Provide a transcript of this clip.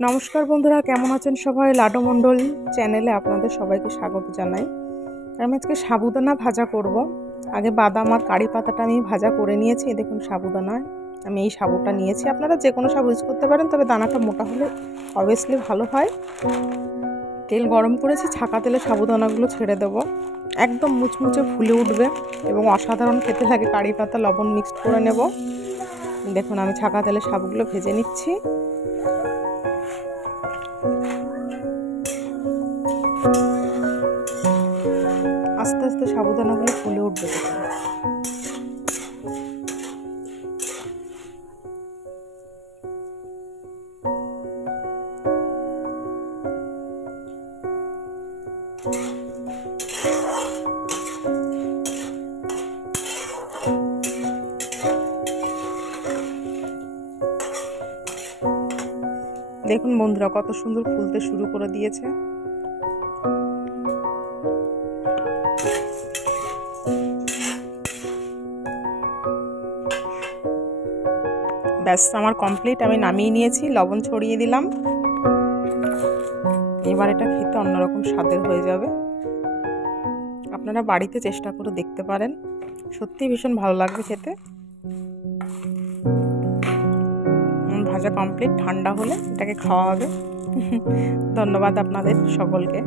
নমস্কার বন্ধুরা, কেমন আছেন সবাই? লাডো মণ্ডল চ্যানেলে আপনাদের সবাইকে স্বাগত জানাই। আমি আজকে সাবুদানা ভাজা করব। আগে বাদাম আর কারি পাতাটা আমি ভাজা করে নিয়েছি। দেখুন সাবুদানা, আমি এই সাবুটা নিয়েছি। আপনারা যে কোনো সাবু ইউজ করতে পারেন, তবে দানাটা মোটা হলে অবভিয়াসলি ভালো হয়। তেল গরম করেছি, ছাকা তেলে সাবুদানাগুলো ছেড়ে দেবো। একদম মুচমুচে ফুলে উঠবে এবং অসাধারণ খেতে লাগে। কারি পাতা লবণ মিক্সড করে নেব। দেখুন আমি ছাকা তেলে সাবুগুলো ভেজে নিচ্ছি। আস্তে আস্তে সাবুদানাগুলো ফুলে উঠবে। দেখুন বন্ধুরা, কত সুন্দর ফুলতে শুরু করে দিয়েছে। ব্যাস আমার কমপ্লিট, আমি নামিয়ে নিয়েছি, লবণ ছড়িয়ে দিলাম। এবার এটা খেতে অন্যরকম স্বাদের হয়ে যাবে। আপনারা বাড়িতে চেষ্টা করে দেখতে পারেন, সত্যি ভীষণ ভালো লাগবে খেতে। ভাজা কমপ্লিট, ঠান্ডা হলে এটাকে খাওয়া হবে। ধন্যবাদ আপনাদের সকলকে।